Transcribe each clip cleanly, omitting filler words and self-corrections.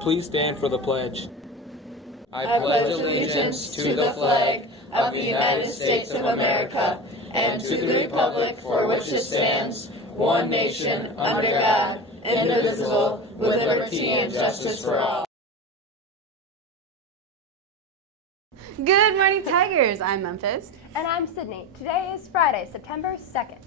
Please stand for the pledge. I pledge allegiance to the flag of the United States of America and to the republic for which it stands, one nation, under God, indivisible, with liberty and justice for all. Good morning, Tigers. I'm Memphis. And I'm Sydney. Today is Friday, September 2nd.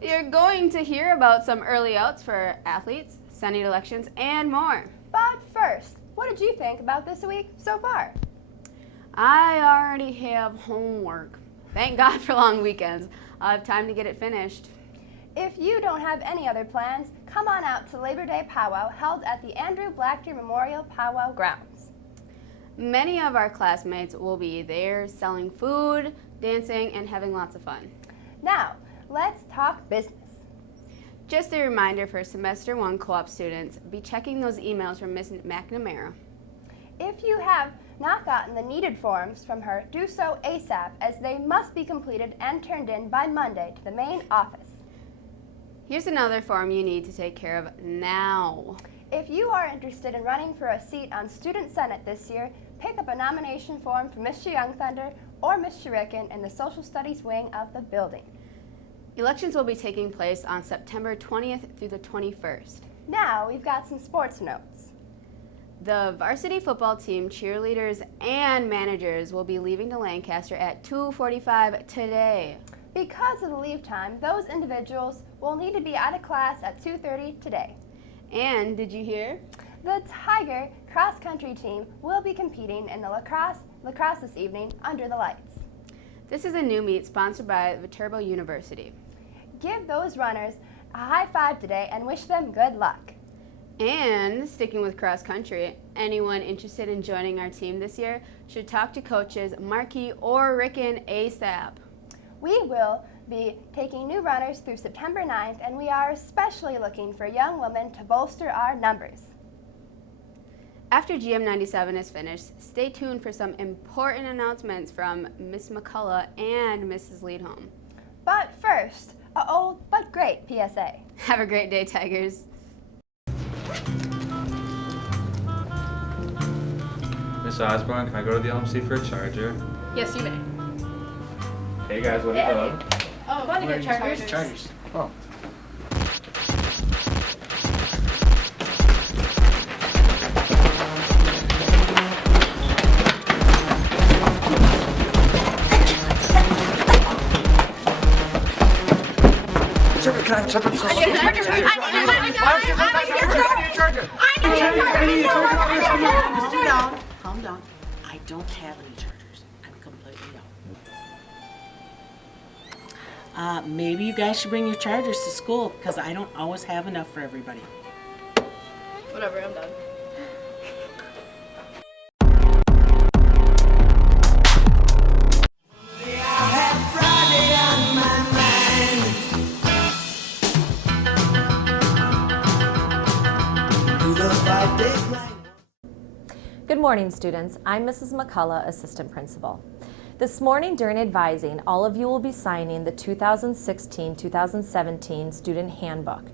You're going to hear about some early outs for athletes, Senate elections, and more. But first, what did you think about this week so far? I already have homework. Thank God for long weekends. I'll have time to get it finished. If you don't have any other plans, come on out to Labor Day Powwow held at the Andrew Blackdeer Memorial Powwow Grounds. Many of our classmates will be there selling food, dancing, and having lots of fun. Now, let's talk business. Just a reminder for Semester 1 co-op students, be checking those emails from Ms. McNamara. If you have not gotten the needed forms from her, do so ASAP, as they must be completed and turned in by Monday to the main office. Here's another form you need to take care of now. If you are interested in running for a seat on Student Senate this year, pick up a nomination form from Mr. Youngthunder or Mr. Ricken in the Social Studies wing of the building. Elections will be taking place on September 20th through the 21st. Now we've got some sports notes. The varsity football team, cheerleaders, and managers will be leaving to Lancaster at 2:45 today. Because of the leave time, those individuals will need to be out of class at 2:30 today. And did you hear? The Tiger cross-country team will be competing in the lacrosse this evening under the lights. This is a new meet sponsored by Viterbo University. Give those runners a high five today and wish them good luck. And sticking with cross country, anyone interested in joining our team this year should talk to coaches Markey or Ricken ASAP. We will be taking new runners through September 9th, and we are especially looking for young women to bolster our numbers. After GM97 is finished, stay tuned for some important announcements from Ms. McCullough and Mrs. Leadholm. But first, a old but great PSA. Have a great day, Tigers. Miss Osborne, can I go to the LMC for a charger? Yes, you may. Hey guys, what are you doing? Oh, want to get chargers? Chargers. Oh. Calm down. I don't have any chargers. I'm completely out. Maybe you guys should bring your chargers to school because I don't always have enough for everybody. Whatever, I'm done. Good morning, students. I'm Mrs. McCullough, Assistant Principal. This morning during advising, all of you will be signing the 2016-2017 Student Handbook.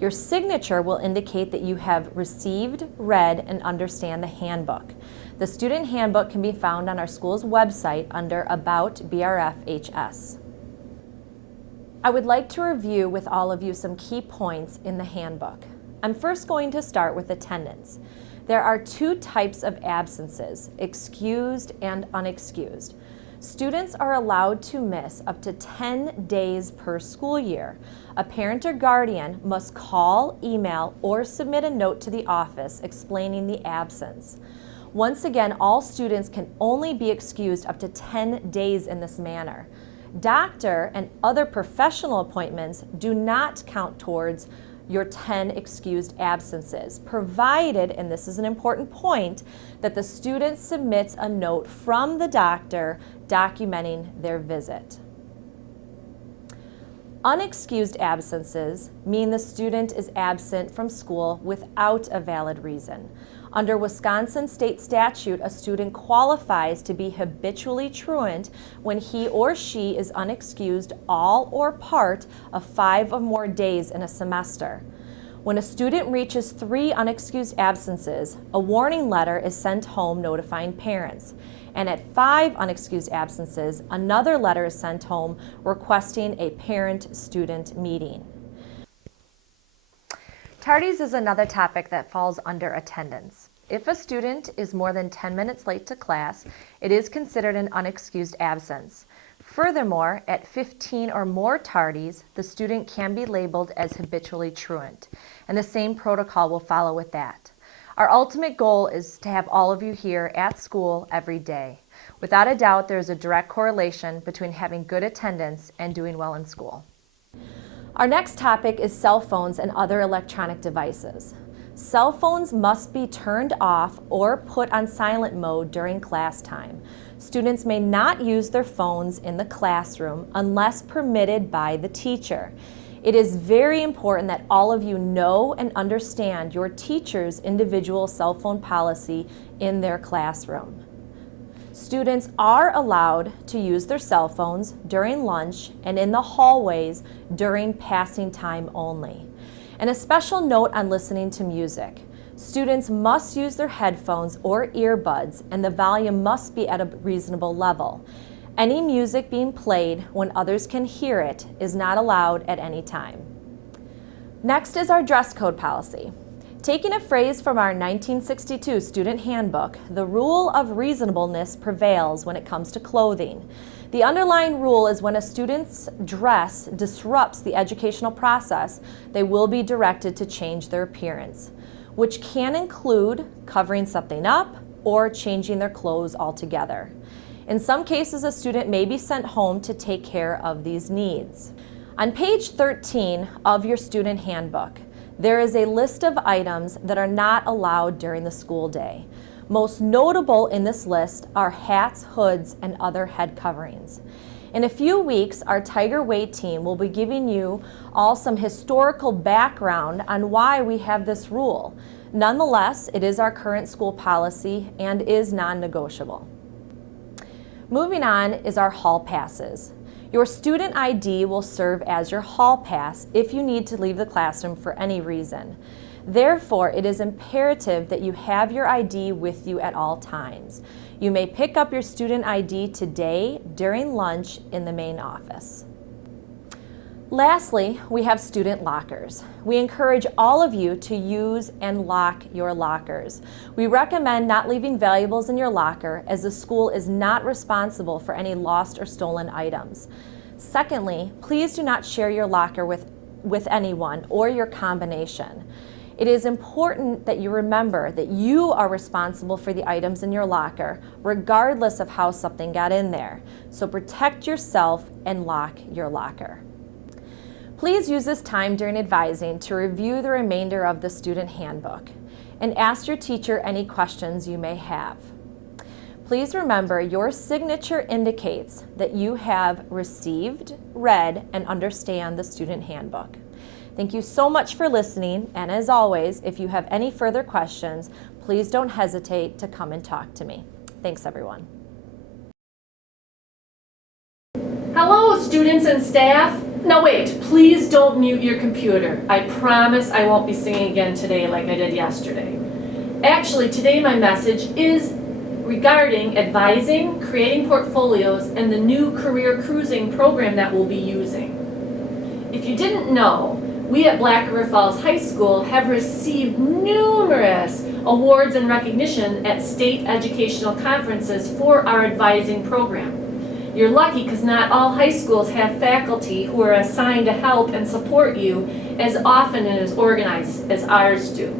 Your signature will indicate that you have received, read, and understand the handbook. The Student Handbook can be found on our school's website under About BRFHS. I would like to review with all of you some key points in the handbook. I'm first going to start with attendance. There are two types of absences, excused and unexcused. Students are allowed to miss up to 10 days per school year. A parent or guardian must call, email, or submit a note to the office explaining the absence. Once again, all students can only be excused up to 10 days in this manner. Doctor and other professional appointments do not count towards your 10 excused absences, provided, and this is an important point, that the student submits a note from the doctor documenting their visit. Unexcused absences mean the student is absent from school without a valid reason. Under Wisconsin state statute, a student qualifies to be habitually truant when he or she is unexcused all or part of 5 or more days in a semester. When a student reaches 3 unexcused absences, a warning letter is sent home notifying parents. And at 5 unexcused absences, another letter is sent home requesting a parent-student meeting. Tardies is another topic that falls under attendance. If a student is more than 10 minutes late to class, it is considered an unexcused absence. Furthermore, at 15 or more tardies, the student can be labeled as habitually truant, and the same protocol will follow with that. Our ultimate goal is to have all of you here at school every day. Without a doubt, there is a direct correlation between having good attendance and doing well in school. Our next topic is cell phones and other electronic devices. Cell phones must be turned off or put on silent mode during class time. Students may not use their phones in the classroom unless permitted by the teacher. It is very important that all of you know and understand your teacher's individual cell phone policy in their classroom. Students are allowed to use their cell phones during lunch and in the hallways during passing time only. And a special note on listening to music. Students must use their headphones or earbuds, and the volume must be at a reasonable level. Any music being played when others can hear it is not allowed at any time. Next is our dress code policy. Taking a phrase from our 1962 student handbook, the rule of reasonableness prevails when it comes to clothing. The underlying rule is when a student's dress disrupts the educational process, they will be directed to change their appearance, which can include covering something up or changing their clothes altogether. In some cases, a student may be sent home to take care of these needs. On page 13 of your student handbook, there is a list of items that are not allowed during the school day. Most notable in this list are hats, hoods, and other head coverings. In a few weeks, our Tiger Way team will be giving you all some historical background on why we have this rule. Nonetheless, it is our current school policy and is non-negotiable. Moving on is our hall passes. Your student ID will serve as your hall pass if you need to leave the classroom for any reason. Therefore, it is imperative that you have your ID with you at all times. You may pick up your student ID today during lunch in the main office. Lastly, we have student lockers. We encourage all of you to use and lock your lockers. We recommend not leaving valuables in your locker, as the school is not responsible for any lost or stolen items. Secondly, please do not share your locker with anyone or your combination. It is important that you remember that you are responsible for the items in your locker, regardless of how something got in there. So protect yourself and lock your locker. Please use this time during advising to review the remainder of the student handbook and ask your teacher any questions you may have. Please remember your signature indicates that you have received, read, and understand the student handbook. Thank you so much for listening, and as always, if you have any further questions, please don't hesitate to come and talk to me. Thanks, everyone. Hello, students and staff. No, wait, please don't mute your computer. I promise I won't be singing again today like I did yesterday. Actually, today my message is regarding advising, creating portfolios, and the new career cruising program that we'll be using. If you didn't know, we at Black River Falls High School have received numerous awards and recognition at state educational conferences for our advising program. You're lucky because not all high schools have faculty who are assigned to help and support you as often and as organized as ours do.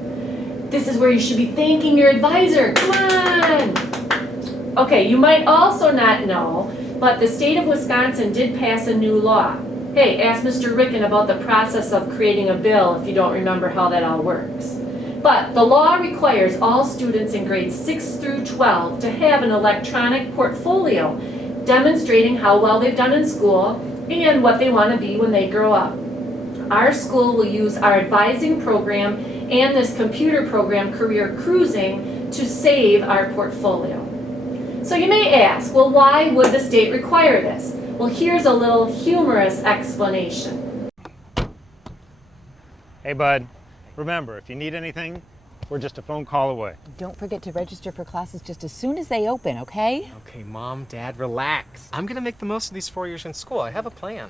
This is where you should be thanking your advisor. Come on! Okay, you might also not know, but the state of Wisconsin did pass a new law. Hey, ask Mr. Ricken about the process of creating a bill if you don't remember how that all works. But the law requires all students in grades 6 through 12 to have an electronic portfolio demonstrating how well they've done in school and what they want to be when they grow up. Our school will use our advising program and this computer program, Career Cruising, to save our portfolio. So you may ask, well, why would the state require this? Well, here's a little humorous explanation. Hey bud, Remember, if you need anything, we're just a phone call away. Don't forget to register for classes just as soon as they open, okay? Okay, Mom, Dad, relax. I'm gonna make the most of these 4 years in school. I have a plan.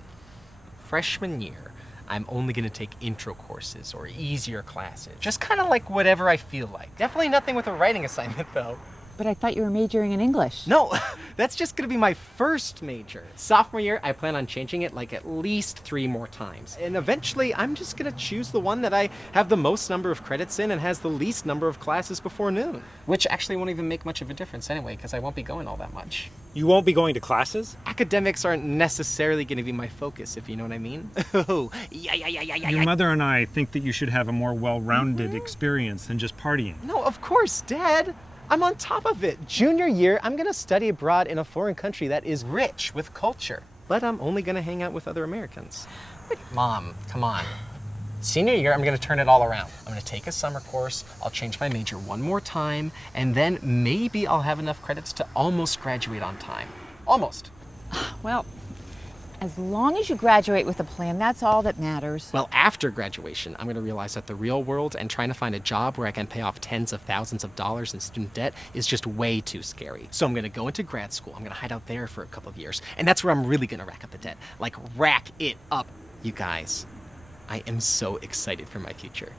Freshman year, I'm only gonna take intro courses or easier classes. Just kind of like whatever I feel like. Definitely nothing with a writing assignment, though. But I thought you were majoring in English. No, that's just gonna be my first major. Sophomore year, I plan on changing it like at least 3 more times. And eventually, I'm just gonna choose the one that I have the most number of credits in and has the least number of classes before noon. Which actually won't even make much of a difference anyway, because I won't be going all that much. You won't be going to classes? Academics aren't necessarily gonna be my focus, if you know what I mean. Oh, yeah. Your mother and I think that you should have a more well-rounded experience than just partying. No, of course, Dad. I'm on top of it. Junior year, I'm gonna study abroad in a foreign country that is rich with culture. But I'm only gonna hang out with other Americans. Mom, come on. Senior year, I'm gonna turn it all around. I'm gonna take a summer course, I'll change my major 1 more time, and then maybe I'll have enough credits to almost graduate on time. Almost. Well, as long as you graduate with a plan, that's all that matters. Well, after graduation, I'm gonna realize that the real world and trying to find a job where I can pay off tens of thousands of dollars in student debt is just way too scary. So I'm gonna go into grad school, I'm gonna hide out there for a couple of years, and that's where I'm really gonna rack up the debt. Like, rack it up. You guys, I am so excited for my future.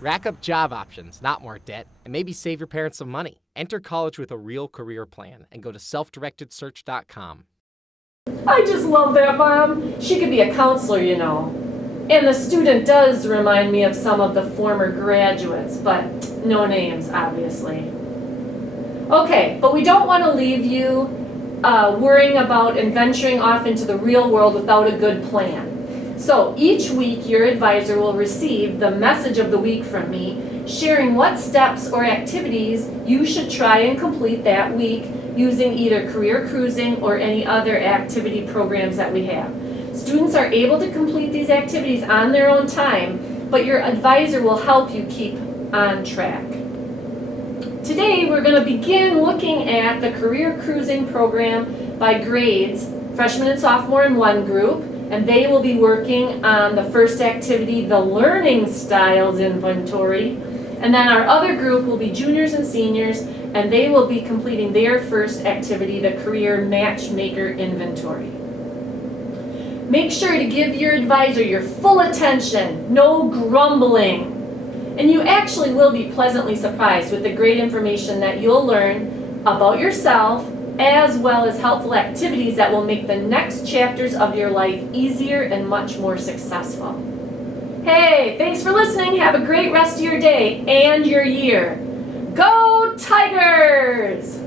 Rack up job options, not more debt, and maybe save your parents some money. Enter college with a real career plan and go to selfdirectedsearch.com. I just love that mom. She could be a counselor, you know. And the student does remind me of some of the former graduates, but no names, obviously. Okay, but we don't want to leave you worrying about and venturing off into the real world without a good plan. So each week, your advisor will receive the message of the week from me, sharing what steps or activities you should try and complete that week using either career cruising or any other activity programs that we have. Students are able to complete these activities on their own time, but your advisor will help you keep on track. Today, we're going to begin looking at the career cruising program by grades, freshman and sophomore in one group, and they will be working on the first activity, the learning styles inventory. And then our other group will be juniors and seniors, and they will be completing their first activity, the career matchmaker inventory. Make sure to give your advisor your full attention, no grumbling. And you actually will be pleasantly surprised with the great information that you'll learn about yourself, as well as helpful activities that will make the next chapters of your life easier and much more successful. Hey, thanks for listening. Have a great rest of your day and your year. Go Tigers!